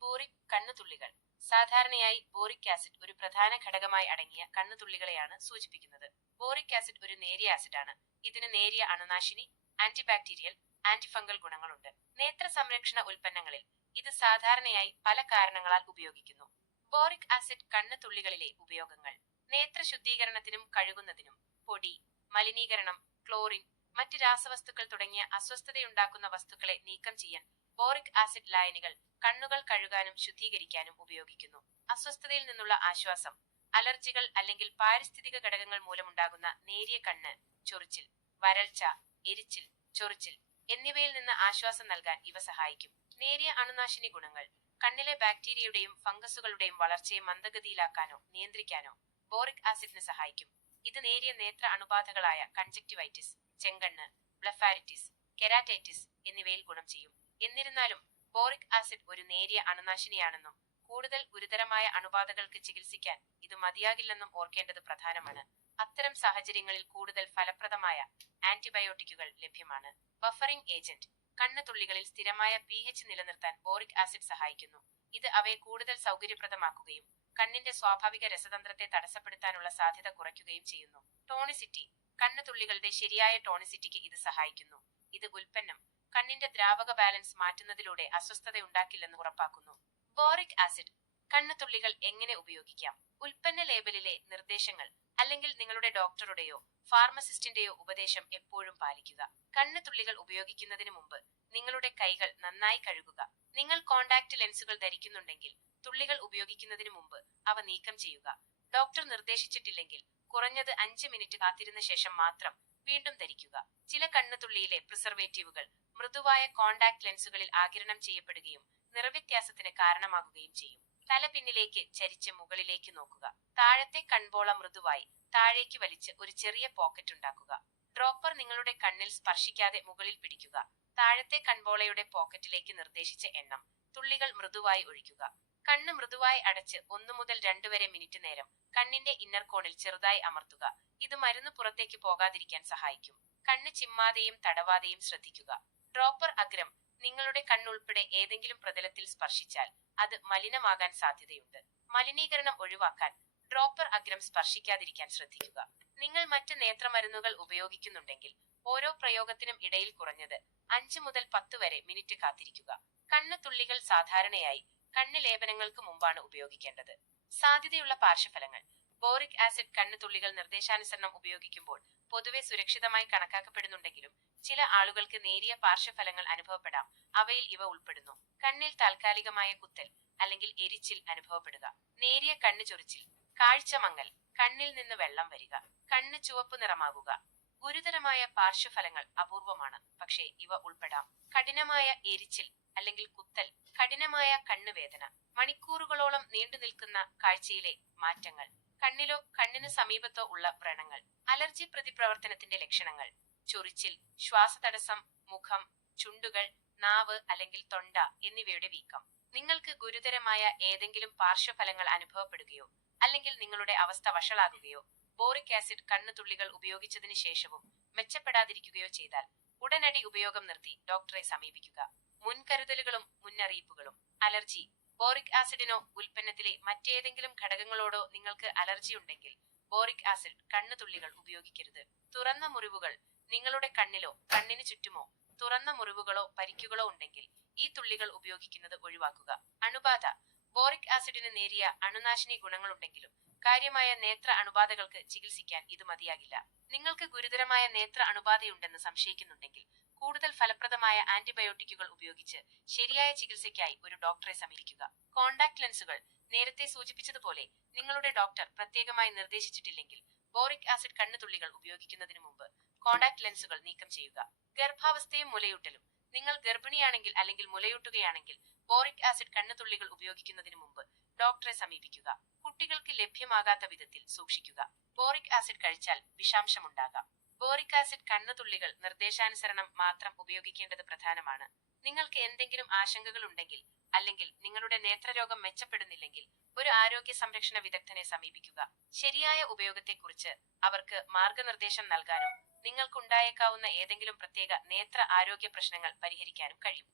Boric കണ്ണുതുള്ളികൾ. സാധാരണയായി boric acid ഒരു പ്രധാന ഘടകമായി അടങ്ങിയ കണ്ണുതുള്ളികളെയാണ് സൂചിപ്പിക്കുന്നത്. ബോറിക് ആസിഡ് ഒരു നേരിയ ആസിഡാണ്. ഇതിന് നേരിയ അണുനാശിനി, ആന്റിബാക്ടീരിയൽ, ആന്റിഫംഗൽ ഗുണങ്ങളുണ്ട്. നേത്ര സംരക്ഷണ ഉൽപ്പന്നങ്ങളിൽ ഇത് സാധാരണയായി പല കാരണങ്ങളാൽ ഉപയോഗിക്കുന്നു. ബോറിക് ആസിഡ് കണ്ണുതുള്ളികളിലെ ഉപയോഗങ്ങൾ: നേത്ര ശുദ്ധീകരണത്തിനും കഴുകുന്നതിനും. പൊടി, മലിനീകരണം, ക്ലോറിൻ, മറ്റ് രാസവസ്തുക്കൾ തുടങ്ങിയ അസ്വസ്ഥതയുണ്ടാക്കുന്ന വസ്തുക്കളെ നീക്കം ചെയ്യാൻ ബോറിക് ആസിഡ് ലായനികൾ കണ്ണുകൾ കഴുകാനും ശുദ്ധീകരിക്കാനും ഉപയോഗിക്കുന്നു. അസ്വസ്ഥതയിൽ നിന്നുള്ള ആശ്വാസം: അലർജികൾ അല്ലെങ്കിൽ പാരിസ്ഥിതിക ഘടകങ്ങൾ മൂലമുണ്ടാകുന്ന നേരിയ കണ്ണ് ചൊറിച്ചിൽ, വരൾച്ച, എരിച്ചിൽ, ചൊറിച്ചിൽ എന്നിവയിൽ നിന്ന് ആശ്വാസം നൽകാൻ ഇവ സഹായിക്കും. നേരിയ അണുനാശിനി ഗുണങ്ങൾ: കണ്ണിലെ ബാക്ടീരിയയുടെയും ഫംഗസുകളുടെയും വളർച്ചയെ മന്ദഗതിയിലാക്കാനോ നിയന്ത്രിക്കാനോ ബോറിക് ആസിഡിന് സഹായിക്കും. ഇത് നേരിയ നേത്ര അണുബാധകളായ കൺജക്റ്റിവൈറ്റിസ്, ചെങ്കണ്ണ്, ബ്ലെഫാരിറ്റിസ്, കെരാറ്റൈറ്റിസ് എന്നിവയിൽ ഗുണം ചെയ്യും. എന്നിരുന്നാലും ബോറിക് ആസിഡ് ഒരു നേരിയ അണുനാശിനിയാണെന്നും കൂടുതൽ ഗുരുതരമായ അണുബാധകൾക്ക് ചികിത്സിക്കാൻ ഇത് മതിയാകില്ലെന്നും ഓർക്കേണ്ടത് പ്രധാനമാണ്. അത്തരം സാഹചര്യങ്ങളിൽ കൂടുതൽ ഫലപ്രദമായ ആന്റിബയോട്ടിക്കുകൾ ലഭ്യമാണ്. ബഫറിംഗ് ഏജന്റ്: കണ്ണുതുള്ളികളിൽ സ്ഥിരമായ pH നിലനിർത്താൻ ബോറിക് ആസിഡ് സഹായിക്കുന്നു. ഇത് അവയെ കൂടുതൽ സൗകര്യപ്രദമാക്കുകയും കണ്ണിന്റെ സ്വാഭാവിക രസതന്ത്രത്തെ തടസ്സപ്പെടുത്താനുള്ള സാധ്യത കുറയ്ക്കുകയും ചെയ്യുന്നു. ടോണിസിറ്റി: കണ്ണുതുള്ളികളുടെ ശരിയായ ടോണിസിറ്റിക്ക് ഇത് സഹായിക്കുന്നു. ഇത് ഉൽപ്പന്നം കണ്ണിന്റെ ദ്രാവക ബാലൻസ് മാറ്റുന്നതിലൂടെ അസ്വസ്ഥതയുണ്ടാക്കില്ലെന്ന് ഉറപ്പാക്കുന്നു. ബോറിക് ആസിഡ് കണ്ണുതുള്ളികൾ എങ്ങനെ ഉപയോഗിക്കാം? ഉൽപ്പന്ന ലേബലിലെ നിർദ്ദേശങ്ങൾ അല്ലെങ്കിൽ നിങ്ങളുടെ ഡോക്ടറുടെയോ ഫാർമസിസ്റ്റിന്റെയോ ഉപദേശം എപ്പോഴും പാലിക്കുക. കണ്ണുതുള്ളികൾ ഉപയോഗിക്കുന്നതിന് മുമ്പ് നിങ്ങളുടെ കൈകൾ നന്നായി കഴുകുക. നിങ്ങൾ കോണ്ടാക്ട് ലെൻസുകൾ ധരിക്കുന്നുണ്ടെങ്കിൽ തുള്ളികൾ ഉപയോഗിക്കുന്നതിന് മുമ്പ് അവ നീക്കം ചെയ്യുക. ഡോക്ടർ നിർദ്ദേശിച്ചിട്ടില്ലെങ്കിൽ കുറഞ്ഞത് 5 മിനിറ്റ് കാത്തിരുന്ന ശേഷം മാത്രം വീണ്ടും ധരിക്കുക. ചില കണ്ണുതുള്ളിയിലെ പ്രിസർവേറ്റീവുകൾ മൃദുവായ കോണ്ടാക്ട് ലെൻസുകളിൽ ആഗിരണം ചെയ്യപ്പെടുകയും നിറവ്യത്യാസത്തിന് കാരണമാകുകയും ചെയ്യും. തല പിന്നിലേക്ക് ചരിച്ച് മുകളിലേക്ക് നോക്കുക. താഴത്തെ കൺപോള മൃദുവായി താഴേക്ക് വലിച്ച് ഒരു ചെറിയ പോക്കറ്റ് ഉണ്ടാക്കുക. ഡ്രോപ്പർ നിങ്ങളുടെ കണ്ണിൽ സ്പർശിക്കാതെ മുകളിൽ പിടിക്കുക. താഴത്തെ കൺപോളയുടെ പോക്കറ്റിലേക്ക് നിർദ്ദേശിച്ച എണ്ണം തുള്ളികൾ മൃദുവായി ഒഴിക്കുക. കണ്ണ് മൃദുവായി അടച്ച് 1 മുതൽ 2 വരെ മിനിറ്റ് നേരം കണ്ണിന്റെ ഇന്നർ കോണിൽ ചെറുതായി അമർത്തുക. ഇത് മരുന്ന് പുറത്തേക്ക് പോകാതിരിക്കാൻ സഹായിക്കും. കണ്ണ് ചിമ്മാതെയും തടവാതെയും ശ്രദ്ധിക്കുക. ഡ്രോപ്പർ അഗ്രം നിങ്ങളുടെ കണ്ണുൾപ്പെടെ ഏതെങ്കിലും പ്രതലത്തിൽ സ്പർശിച്ചാൽ അത് മലിനമാകാൻ സാധ്യതയുണ്ട്. മലിനീകരണം ഒഴിവാക്കാൻ ഡ്രോപ്പർ അഗ്രം സ്പർശിക്കാതിരിക്കാൻ ശ്രദ്ധിക്കുക. നിങ്ങൾ മറ്റ് നേത്രമരുന്നുകൾ ഉപയോഗിക്കുന്നുണ്ടെങ്കിൽ ഓരോ പ്രയോഗത്തിനും ഇടയിൽ കുറഞ്ഞത് 5 മുതൽ 10 വരെ മിനിറ്റ് കാത്തിരിക്കുക. കണ്ണുതുള്ളികൾ സാധാരണയായി കണ്ണ് ലേപനങ്ങൾക്ക് മുമ്പാണ് ഉപയോഗിക്കേണ്ടത്. സാധ്യതയുള്ള പാർശ്വഫലങ്ങൾ: ബോറിക് ആസിഡ് കണ്ണുതുള്ളികൾ നിർദ്ദേശാനുസരണം ഉപയോഗിക്കുമ്പോൾ പൊതുവെ സുരക്ഷിതമായി കണക്കാക്കപ്പെടുന്നുണ്ടെങ്കിലും ചില ആളുകൾക്ക് നേരിയ പാർശ്വഫലങ്ങൾ അനുഭവപ്പെടാം. അവയിൽ ഇവ ഉൾപ്പെടുന്നു: കണ്ണിൽ താൽക്കാലികമായ കുത്തൽ അല്ലെങ്കിൽ എരിച്ചിൽ അനുഭവപ്പെടുക, നേരിയ കണ്ണ് ചൊറിച്ചിൽ, കാഴ്ച മങ്ങൽ, കണ്ണിൽ നിന്ന് വെള്ളം വരിക, കണ്ണ് ചുവപ്പ് നിറമാകുക. ഗുരുതരമായ പാർശ്വഫലങ്ങൾ അപൂർവമാണ്, പക്ഷേ ഇവ ഉൾപ്പെടാം: കഠിനമായ എരിച്ചിൽ അല്ലെങ്കിൽ കുത്തൽ, കഠിനമായ കണ്ണുവേദന, മണിക്കൂറുകളോളം നീണ്ടുനിൽക്കുന്ന കാഴ്ചയിലെ മാറ്റങ്ങൾ, കണ്ണിലോ കണ്ണിന് സമീപത്തോ ഉള്ള വ്രണങ്ങൾ. അലർജി പ്രതിപ്രവർത്തനത്തിന്റെ ലക്ഷണങ്ങൾ: ചൊറിച്ചിൽ, ശ്വാസതടസ്സം, മുഖം, ചുണ്ടുകൾ, നാവ് അല്ലെങ്കിൽ തൊണ്ട എന്നിവയുടെ വീക്കം. നിങ്ങൾക്ക് ഗുരുതരമായ ഏതെങ്കിലും പാർശ്വഫലങ്ങൾ അനുഭവപ്പെടുകയോ അല്ലെങ്കിൽ നിങ്ങളുടെ അവസ്ഥ വഷളാകുകയോ ബോറിക് ആസിഡ് കണ്ണുതുള്ളികൾ ഉപയോഗിച്ചതിന് ശേഷവും മെച്ചപ്പെടാതിരിക്കുകയോ ചെയ്താൽ ഉടനടി ഉപയോഗം നിർത്തി ഡോക്ടറെ സമീപിക്കുക. മുൻകരുതലുകളും മുന്നറിയിപ്പുകളും: അലർജി: ബോറിക് ആസിഡിനോ ഉൽപ്പന്നത്തിലെ മറ്റേതെങ്കിലും ഘടകങ്ങളോടോ നിങ്ങൾക്ക് അലർജി ഉണ്ടെങ്കിൽ ബോറിക് ആസിഡ് കണ്ണുതുള്ളികൾ ഉപയോഗിക്കരുത്. തുറന്ന മുറിവുകൾ: നിങ്ങളുടെ കണ്ണിലോ കണ്ണിന് ചുറ്റുമോ തുറന്ന മുറിവുകളോ പരിക്കുകളോ ഉണ്ടെങ്കിൽ ഈ തുള്ളികൾ ഉപയോഗിക്കുന്നത് ഒഴിവാക്കുക. അണുബാധ: ബോറിക് ആസിഡിന് നേരിയ അണുനാശിനി ഗുണങ്ങളുണ്ടെങ്കിലും കാര്യമായ നേത്ര അണുബാധകൾക്ക് ചികിത്സിക്കാൻ ഇത് മതിയാകില്ല. നിങ്ങൾക്ക് ഗുരുതരമായ നേത്ര അണുബാധയുണ്ടെന്ന് സംശയിക്കുന്നുണ്ടെങ്കിൽ കൂടുതൽ ഫലപ്രദമായ ആന്റിബയോട്ടിക്കുകൾ ഉപയോഗിച്ച് ശരിയായ ചികിത്സയ്ക്കായി ഒരു ഡോക്ടറെ സമീപിക്കുക. കോണ്ടാക്ട് ലെൻസുകൾ: നേരത്തെ സൂചിപ്പിച്ചതുപോലെ നിങ്ങളുടെ ഡോക്ടർ പ്രത്യേകമായി നിർദ്ദേശിച്ചിട്ടില്ലെങ്കിൽ ബോറിക് ആസിഡ് കണ്ണുതുള്ളികൾ ഉപയോഗിക്കുന്നതിന് മുമ്പ് കോണ്ടാക്ട് ലെൻസുകൾ നീക്കം ചെയ്യുക. ഗർഭാവസ്ഥയും മുലയൂട്ടലും: നിങ്ങൾ ഗർഭിണിയാണെങ്കിൽ അല്ലെങ്കിൽ മുലയൂട്ടുകയാണെങ്കിൽ ബോറിക് ആസിഡ് കണ്ണുതുള്ളികൾ ഉപയോഗിക്കുന്നതിന് മുമ്പ് ഡോക്ടറെ സമീപിക്കുക. കുട്ടികൾക്ക് ലഭ്യമാകാത്ത വിധത്തിൽ സൂക്ഷിക്കുക. ബോറിക് ആസിഡ് കഴിച്ചാൽ വിഷാംശമുണ്ടാകാം. ബോറിക് ആസിഡ് കണ്ണുതുള്ളികൾ നിർദ്ദേശാനുസരണം മാത്രം ഉപയോഗിക്കേണ്ടത് പ്രധാനമാണ്. നിങ്ങൾക്ക് എന്തെങ്കിലും ആശങ്കകൾ ഉണ്ടെങ്കിൽ അല്ലെങ്കിൽ നിങ്ങളുടെ നേത്രരോഗം മെച്ചപ്പെടുന്നില്ലെങ്കിൽ ഒരു ആരോഗ്യ സംരക്ഷണ വിദഗ്ധനെ സമീപിക്കുക. ശരിയായ ഉപയോഗത്തെക്കുറിച്ച് അവർക്ക് മാർഗനിർദ്ദേശം നൽകാനും നിങ്ങൾക്കുണ്ടായേക്കാവുന്ന ഏതെങ്കിലും പ്രത്യേക നേത്ര ആരോഗ്യ പ്രശ്നങ്ങൾ പരിഹരിക്കാനും കഴിയും.